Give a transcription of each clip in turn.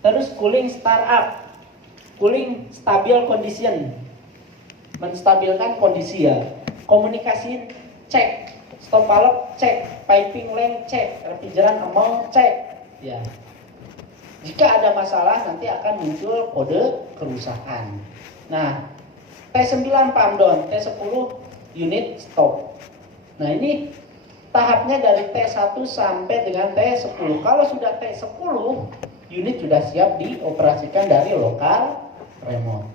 Terus cooling startup, cooling stabil condition, menstabilkan kondisi ya. Komunikasi cek, stop valve cek, piping length cek, refrigerant amount cek. Ya. Jika ada masalah nanti akan muncul kode kerusakan. Nah, T9 pump down, T10 unit stop. Nah, ini tahapnya dari T1 sampai dengan T10. Kalau sudah T10, unit sudah siap dioperasikan dari lokal remote.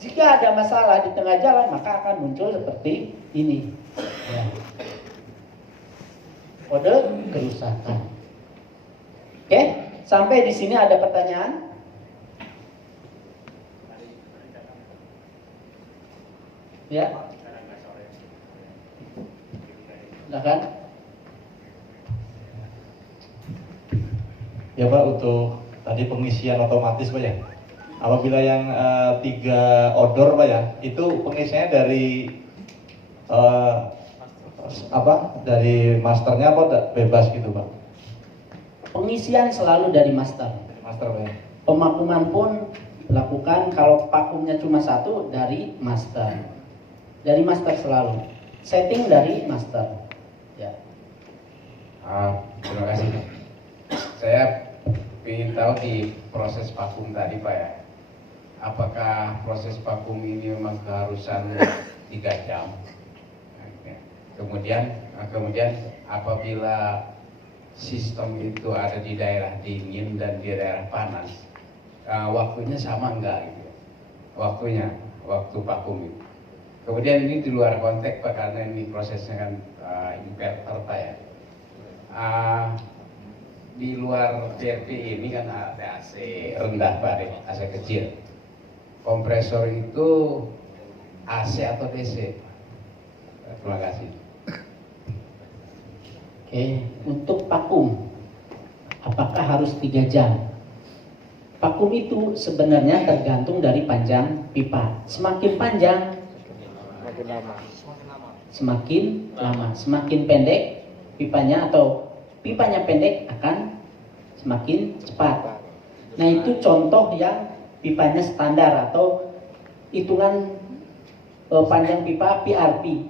Jika ada masalah di tengah jalan, maka akan muncul seperti ini. Ya. Kode kerusakan. Oke, sampai di sini ada pertanyaan? Ya. Silakan. Ya Pak, untuk tadi pengisian otomatis Pak ya. Apabila yang 3 odor Pak ya, itu pengisiannya dari dari masternya apa bebas gitu Pak? Pengisian selalu dari master. Master Pak ya. Pemakuman pun lakukan kalau vakumnya cuma 1 dari master. Dari master selalu. Setting dari master. Ya. Terima kasih. Saya ingin tahu di proses vakum tadi Pak ya, apakah proses vakum ini memang keharusan 3 jam? Kemudian apabila sistem itu ada di daerah dingin dan di daerah panas, waktunya sama enggak gitu? Waktu vakum itu. Kemudian ini di luar konteks Pak, karena ini prosesnya kan inverter Pak ya. Di luar VRP ini kan ada AC rendah Pak, AC kecil. Kompresor itu AC atau DC? Terima kasih. Oke, untuk vakum, apakah harus 3 jam? Vakum itu sebenarnya tergantung dari panjang pipa. Semakin panjang, semakin lama. Semakin pendek pipanya atau pipanya pendek akan semakin cepat. Nah, itu contoh yang pipanya standar atau hitungan panjang pipa PRP.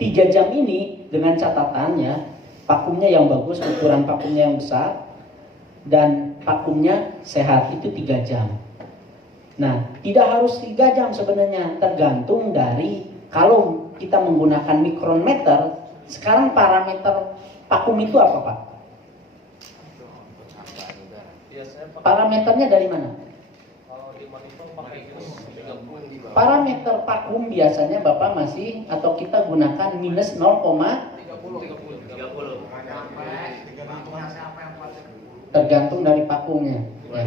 3 jam ini dengan catatannya vakumnya yang bagus, ukuran vakumnya yang besar, dan vakumnya sehat, itu 3 jam. Nah, tidak harus 3 jam sebenarnya, tergantung dari kalau kita menggunakan micrometer. Sekarang parameter vakum itu apa Pak? Parameternya dari mana? Parameter vakum biasanya Bapak masih atau kita gunakan minus 0,30. Tergantung dari vakumnya. Ya.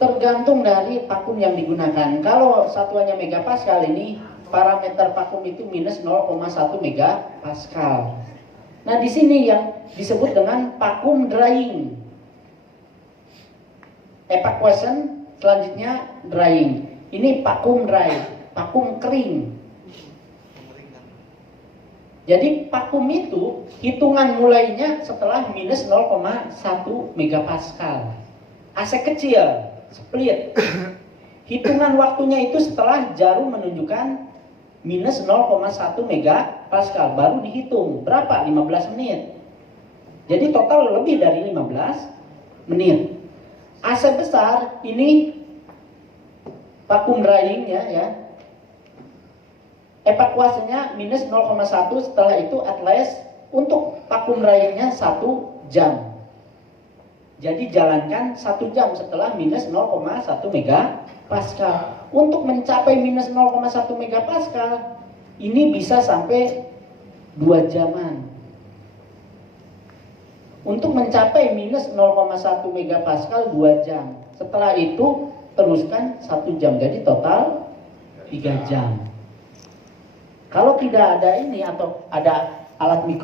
Tergantung dari vakum yang digunakan. Kalau satuannya megapascal ini, parameter vakum itu minus 0,1 megapascal. Nah, di sini yang disebut dengan vakum drying. Evacuation selanjutnya drying. Ini vakum dry, vakum kering. Jadi vakum itu hitungan mulainya setelah minus 0,1 megapascal. AC kecil, split. Hitungan waktunya itu setelah jarum menunjukkan minus 0,1 megapascal. Baru dihitung. Berapa? 15 menit. Jadi total lebih dari 15 menit. AC besar ini vakum drying ya. Evakuasinya minus 0,1, setelah itu at least untuk vakum dryingnya 1 jam. Jadi jalankan 1 jam setelah minus 0,1 megapascal. Untuk mencapai minus 0,1 megapascal ini bisa sampai 2 jaman. Untuk mencapai minus 0,1 megapascal 2 jam. Setelah itu teruskan 1 jam. Jadi total 3 jam. Kalau tidak ada ini atau ada alat mikro